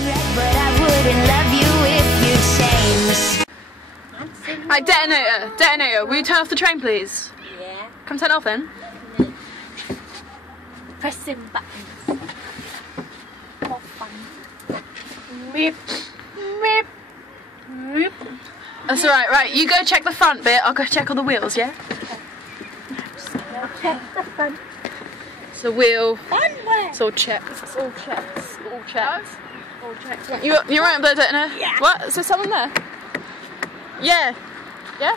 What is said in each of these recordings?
train wreck, but I wouldn't love you if you changed. Right, detonator, will you turn off the train please? Yeah. Come turn it off then. Pressing buttons. More fun. Meep. Meep. Meep. That's alright, right, you go check the front bit, I'll go check all the wheels, yeah? Check the front. It's a wheel. One It's all checked. It's all checked. All checked. All checked. You're right up there, detonator? Yeah. What? Is there someone there? Yeah. Yeah?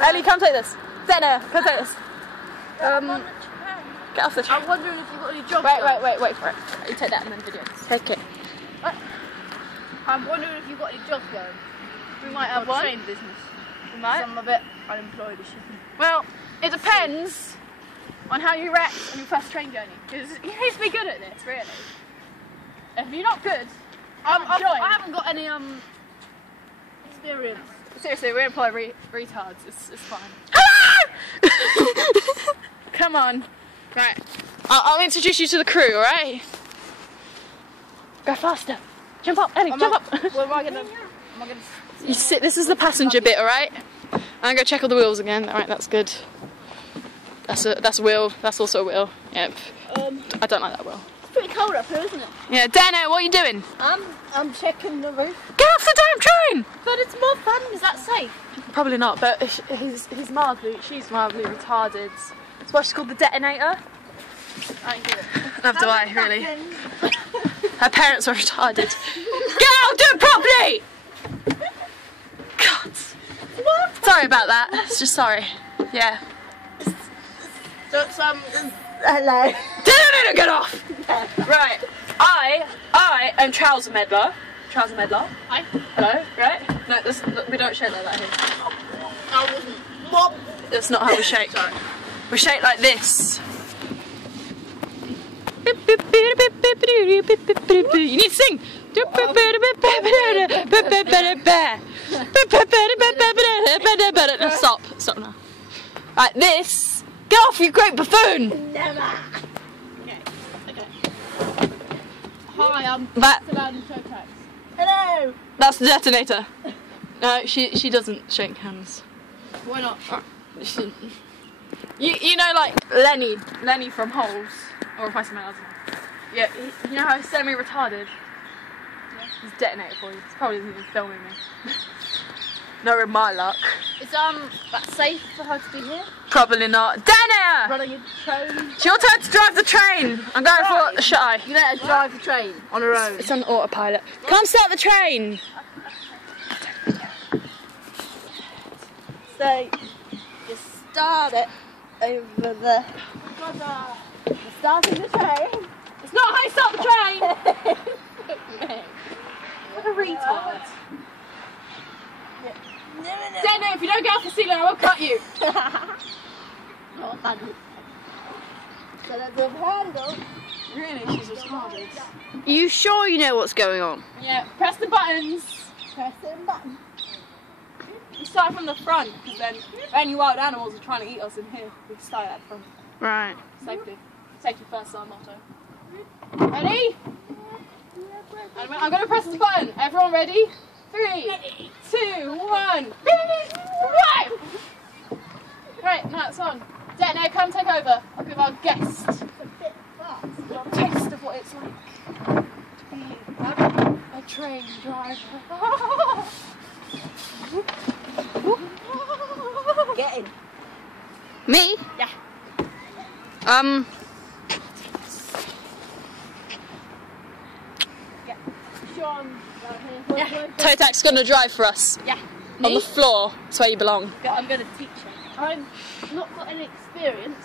Ellie, come take this. Detonator, come take this. Get off the train. I'm wondering if you've got any jobs. Wait for it. You take that and then video. Take it. I'm wondering if you've got any jobs going. We might have one. Train business. We might. I'm a bit unemployed. Well, it depends on how you react on your first train journey. Because you need to be good at this, really. If you're not good, I haven't got any experience. seriously, we employ retards. It's fine. Come on. Right. I'll introduce you to the crew, alright? Go faster. Jump up, Ellie, jump up. What am I gonna? You sit, this is the passenger bit, alright? I'm gonna go check all the wheels again. Alright, that's good. That's a wheel. That's also a wheel. Yep. I don't like that wheel. It's pretty cold up here, isn't it? Yeah, Dano, what are you doing? I'm checking the roof. Get off the damn train! But it's more fun. Is that safe? Probably not, but she's mildly retarded. That's why she's called the detonator. I ain't good. Neither do I, really. Her parents are retarded. Get out, do it properly! God. What? Sorry about that. It's just sorry. Yeah. So it's Hello. Detonator, get off! Right. I am Trouser Meddler. Trouser Meddler. Hi. Hello. Right? No, we don't shake like that here. I wasn't. What? That's not how we shake. Sorry. We shake like this. You need to sing. Stop now. Right, this. Get off, you great buffoon. Never. Okay. Hi, I'm That. Hello. That's the detonator. No, she doesn't shake hands. Why not? You know, like Lenny from Holes, or if I something else. Yeah, you know how he's semi-retarded. Yeah. He's detonated for you. He probably isn't even filming me. Not with my luck. Is that safe for her to be here? Probably not. Detonator! Running a train. It's your turn to drive the train. I'm going for the shy. You let her drive the train on her own. It's on autopilot. Come start the train. So you start it over the. Starting the train. It's not how you start the train. What a retard. Detonator, if you don't get off the ceiling, I will cut you. Not funny. So that's a handle. Really, she's retarded. You sure you know what's going on? Yeah, press the buttons. Press the button. We start from the front, because then if any wild animals are trying to eat us in here, we start at the front. Right. Safety. Safety first is our motto. Ready? I'm going to press this button. Everyone ready? 3, 2, 1. Right! Right, now it's on. Detonator, come take over. I'll give our guest a taste of what it's like to be a train driver. Get in. Me? Yeah. Sean. Yeah. Toe Tac's gonna drive for us. Yeah. On the floor. That's where you belong. I'm going to teach her. I've not got any experience.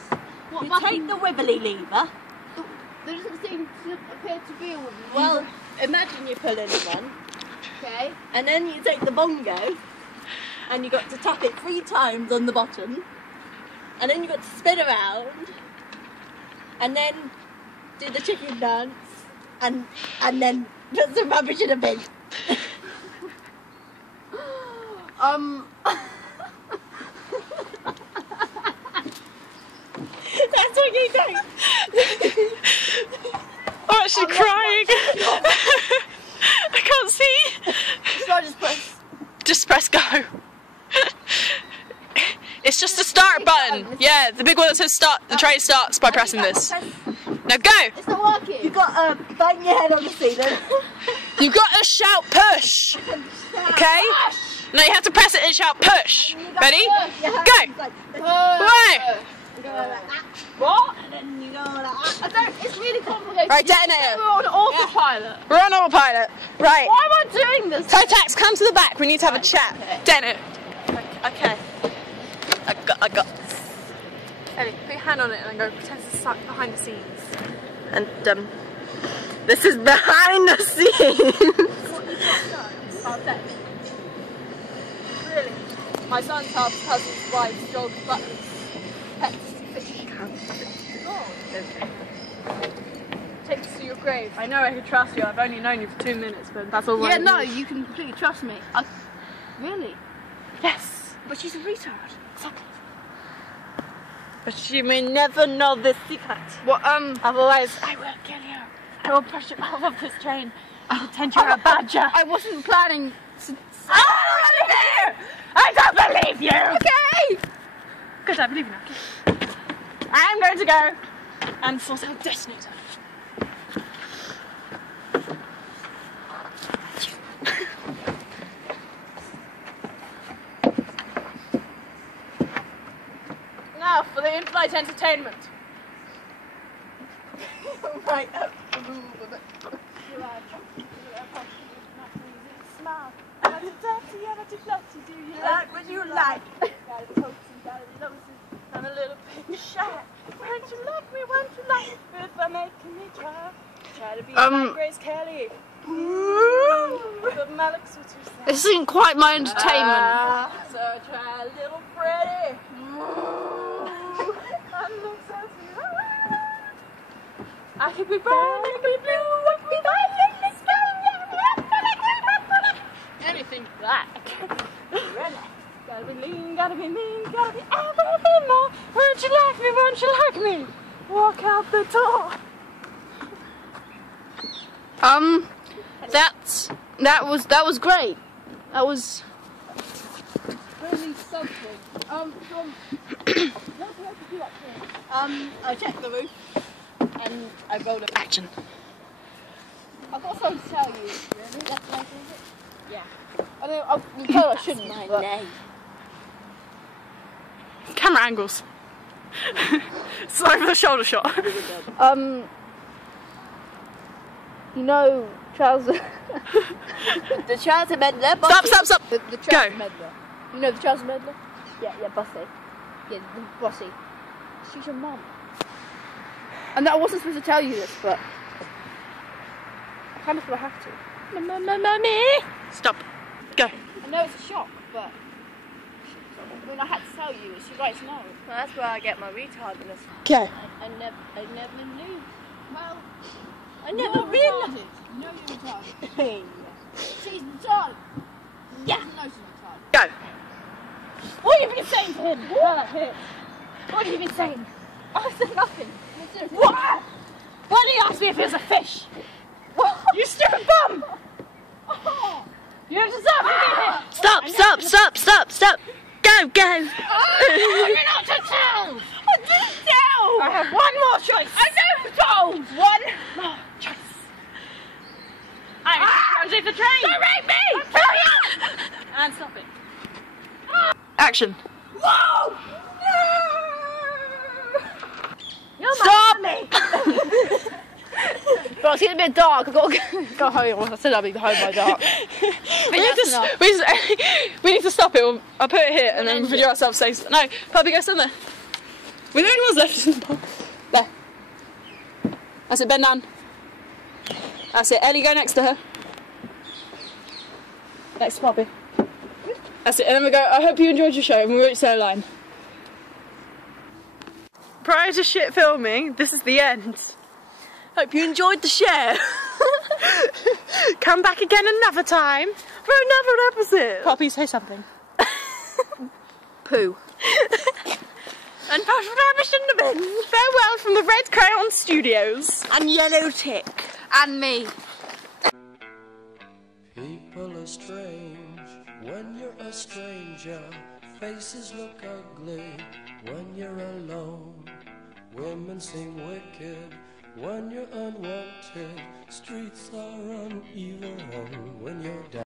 What You take the wibbly lever. There doesn't seem to appear to be a woman. Well, imagine you're pulling one, Okay. and then you take the bongo, and you got to tap it 3 times on the bottom, and then you got to spin around, and then do the chicken dance, and then put some rubbish in a bin. That's what you do. I'm actually crying. Press go. It's just the start button. Yeah, the big one that says start. The train starts by pressing this. Now go. It's not working. You've got to bang your head on the ceiling. You've got to shout push. Okay? Now you have to press it and shout push. Ready? Go. Right. What? And then you go like that. I don't. It's really complicated. Right, detonator. We're on autopilot. We're on autopilot. Right. Why am I doing this? Totax, come to the back. We need to have a chat. Detonator. Okay. I got this. Ellie, put your hand on it and then go pretend to suck behind the scenes. And this is behind the scenes. Really? My son's half cousin's wife's dog, butlers, pets, fish. Oh, okay. Take this to your grave. I know I can trust you. I've only known you for 2 minutes, but that's all right. Yeah, no, you can completely trust me. Really? Yes. But she's a retard. Exactly. But she may never know the secret. Well, Otherwise, I will kill you. I will push you out of this train and pretend you're a badger. I wasn't planning to... I don't believe you! Okay! Good, I believe you now. I'm going to go and sort out detonator. Now for the in-flight entertainment. right up. Like what you like. I'm a little bit shy. Won't you like me? Won't you like me? If I make me try to be like Grace Kelly. But Malik, what's your saying? This isn't quite my entertainment. So try a little Freddy. I look so sweet. I could be brown, I could be blue, I could be violet in the sky. Anything black. Really? Gotta be lean, gotta be mean, gotta be everything more. Won't you like me? Won't you like me? Walk out the door. That was great. That was Really something. I checked the roof and I rolled a action. I've got something to tell you. Really? That's my favorite. Yeah. I know. You know I shouldn't. But name. Camera angles. It's over the shoulder shot. you know, Charles. The Charles Medler. Stop. The Charles Medler. You know the Charles Medler? Yeah, Bossy. Yeah, the Bossy. She's your mum. And I wasn't supposed to tell you this, but I kind of feel I have to. Mummy. Stop. Go. I know it's a shock, but I mean, I had to tell you. She writes no. Well, that's where I get my retardedness. Okay. I never knew. Well, I never realised. No, you're retarded. She's retarded. Yeah. No, she's retarded. Go. What have you been saying to him? What have you been saying? I said nothing. What? Why did you ask me if it was a fish? What? You stupid bum! Oh. You don't deserve to be here! Stop. Go. You're not to tell! I didn't tell! I have one more choice! I never told! One more choice! I'm closing the train! Don't rape me! I tell you! And stop it. Action. Whoa! No! Stop me! Well, it's getting a bit dark. I've got to go home. I said I'd be home by dark. We need to stop it. I'll put it here and then video ourselves say no, Puppy, go stand there. We're the only ones left in the bar. There. That's it, bend down. That's it. Ellie, go next to her. Next to Puppy. That's it, and then we go, I hope you enjoyed your show, and we won't say a line. Prior to shit filming, this is the end. Hope you enjoyed the share. Come back again another time for another episode. Poppy, say something. Poo. And pass rubbish in the bin. Farewell from the Red Crayon Studios. And Yellow Tick. And me. People are strange when you're a stranger. Faces look ugly when you're alone. Women seem wicked when you're unwanted. Streets are uneven when you're down.